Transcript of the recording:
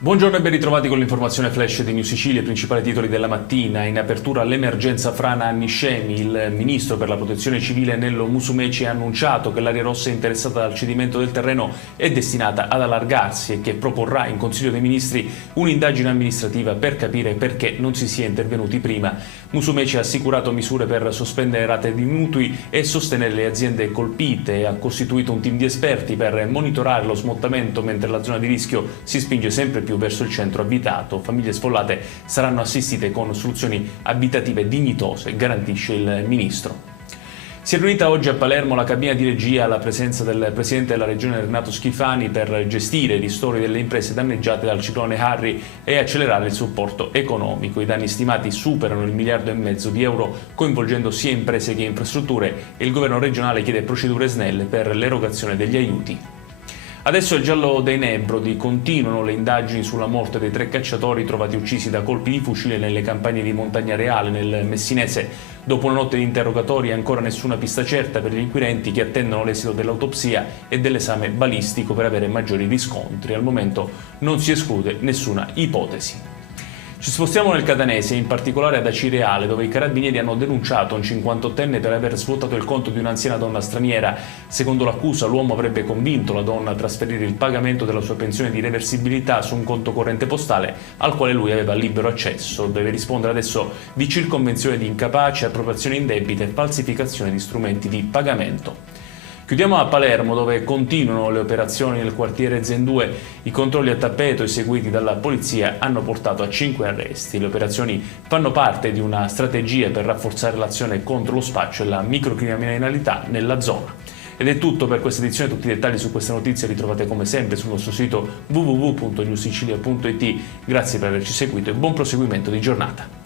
Buongiorno e ben ritrovati con l'informazione flash di New Sicilia, i principali titoli della mattina. In apertura all'emergenza frana a Niscemi, il ministro per la protezione civile Nello Musumeci ha annunciato che l'area rossa interessata dal cedimento del terreno è destinata ad allargarsi e che proporrà in Consiglio dei Ministri un'indagine amministrativa per capire perché non si sia intervenuti prima. Musumeci ha assicurato misure per sospendere rate di mutui e sostenere le aziende colpite e ha costituito un team di esperti per monitorare lo smottamento mentre la zona di rischio si spinge sempre più verso il centro abitato. Famiglie sfollate saranno assistite con soluzioni abitative dignitose, garantisce il ministro. Si è riunita oggi a Palermo la cabina di regia alla presenza del presidente della regione Renato Schifani per gestire i ristori delle imprese danneggiate dal ciclone Harry e accelerare il supporto economico. I danni stimati superano il 1,5 miliardi di euro, coinvolgendo sia imprese che infrastrutture, e il governo regionale chiede procedure snelle per l'erogazione degli aiuti. Adesso è il giallo dei Nebrodi, continuano le indagini sulla morte dei 3 cacciatori trovati uccisi da colpi di fucile nelle campagne di Montagna Reale, nel Messinese. Dopo una notte di interrogatori ancora nessuna pista certa per gli inquirenti che attendono l'esito dell'autopsia e dell'esame balistico per avere maggiori riscontri. Al momento non si esclude nessuna ipotesi. Ci spostiamo nel Catanese, in particolare ad Acireale, dove i carabinieri hanno denunciato un 58enne per aver svuotato il conto di un'anziana donna straniera. Secondo l'accusa, l'uomo avrebbe convinto la donna a trasferire il pagamento della sua pensione di reversibilità su un conto corrente postale al quale lui aveva libero accesso. Deve rispondere adesso di circonvenzione di incapace, appropriazione indebita e falsificazione di strumenti di pagamento. Chiudiamo a Palermo, dove continuano le operazioni nel quartiere Zen 2. I controlli a tappeto eseguiti dalla polizia hanno portato a 5 arresti. Le operazioni fanno parte di una strategia per rafforzare l'azione contro lo spaccio e la microcriminalità nella zona. Ed è tutto per questa edizione. Tutti i dettagli su queste notizie li trovate come sempre sul nostro sito www.newsicilia.it. Grazie per averci seguito e buon proseguimento di giornata.